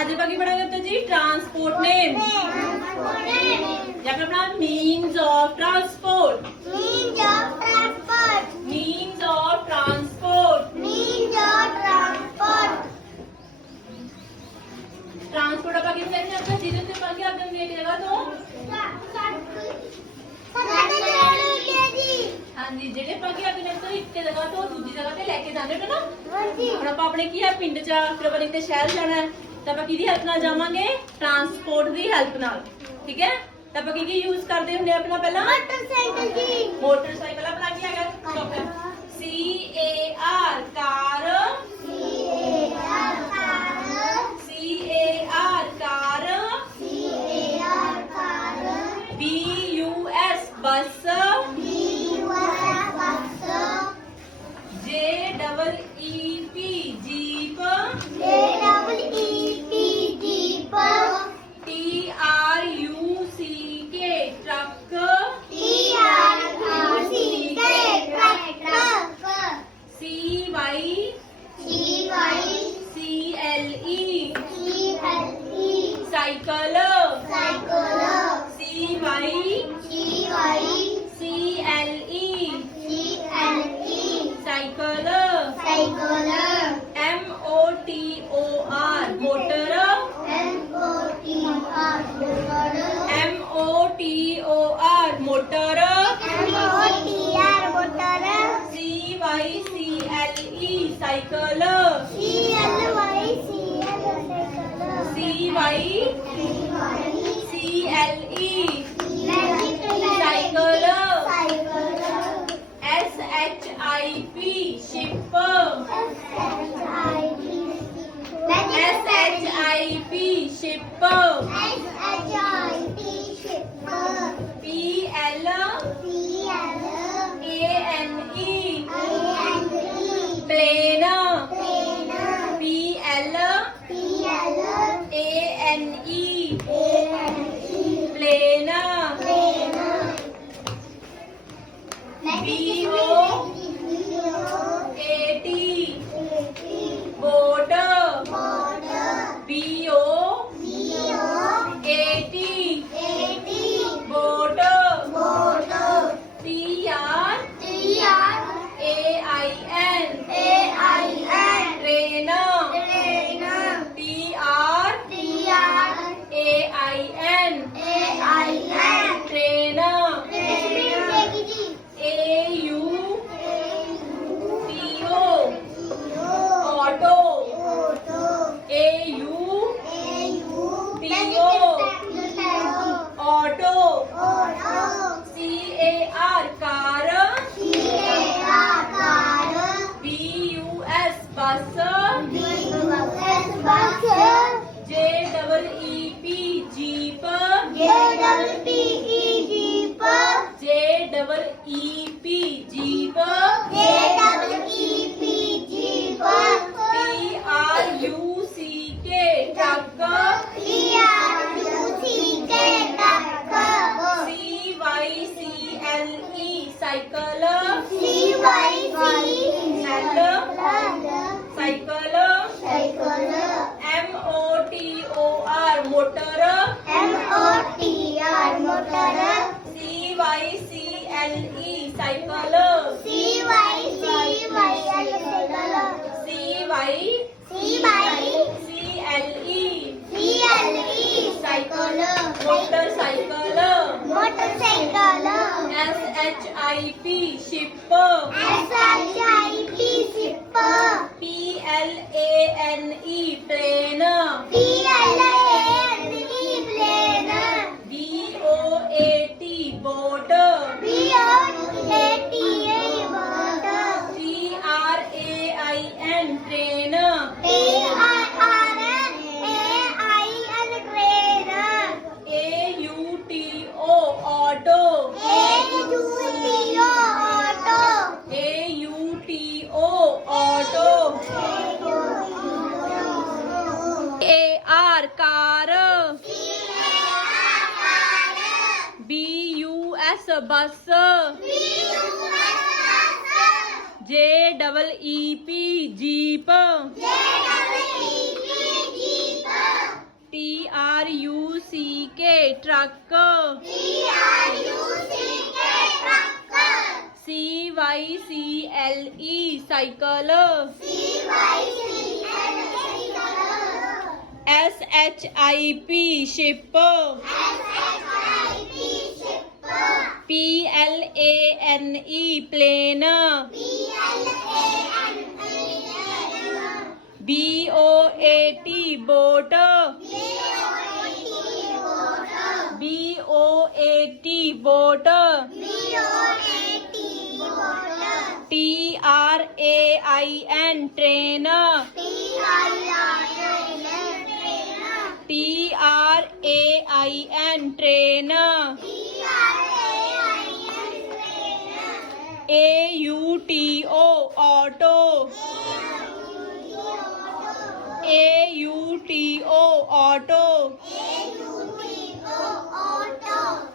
आज बाकी पढ़ाएंगे तो जी ट्रांसपोर्ट नेम या फिर अपना means of transport. Means of transport. Transport आप किस तरह से आपका जीवन से पढ़ के आपने ले लिया तो हाँ जी जेडे पढ़ के आपने तो एक जगह तो दूसरी जगह पे लेके जाने हो ना। और आप अपने की है पिंड चा फिर अपन इतने शहर जाना है तो आप किहदी हेल्प नाल जावांगे ट्रांसपोर्ट दी हेल्प नाल। ठीक है तो आप की यूज करते हुंदे अपना पहला मोटरसाइकिल अपना की है CAR car. BUS bus. JEEP jeep. TRUCK truck. CYCLE cycle. CYCLE cycle. MOTOR motor. MOTOR motor. CYCLE cycle. CYCLE cycle. SHIP ship. SHIP ship. PLANE plane. PLANE plane. BOAT boat. BOAT boat. TRAIN train. TRAIN train. AUTO auto. AUTO auto. CAR car. BUS bus. JEEP jeep. JEEP jeep. TRUCK truck. CYCLE cycle. Cycle. MOTOR motor. CYCLE cycle. CYCLE cycle. Motorcycle. SHIP ship. PLANE plane. BOAT boat. TRAIN train. AUTO auto. AUTO auto. AR car. BUS bus. JEEP jeep. TRUCK truck CYCLE cycle SHIP ship PLANE plane BOAT boat BOAT boat TRAIN train TRAIN train AUTO auto AUTO auto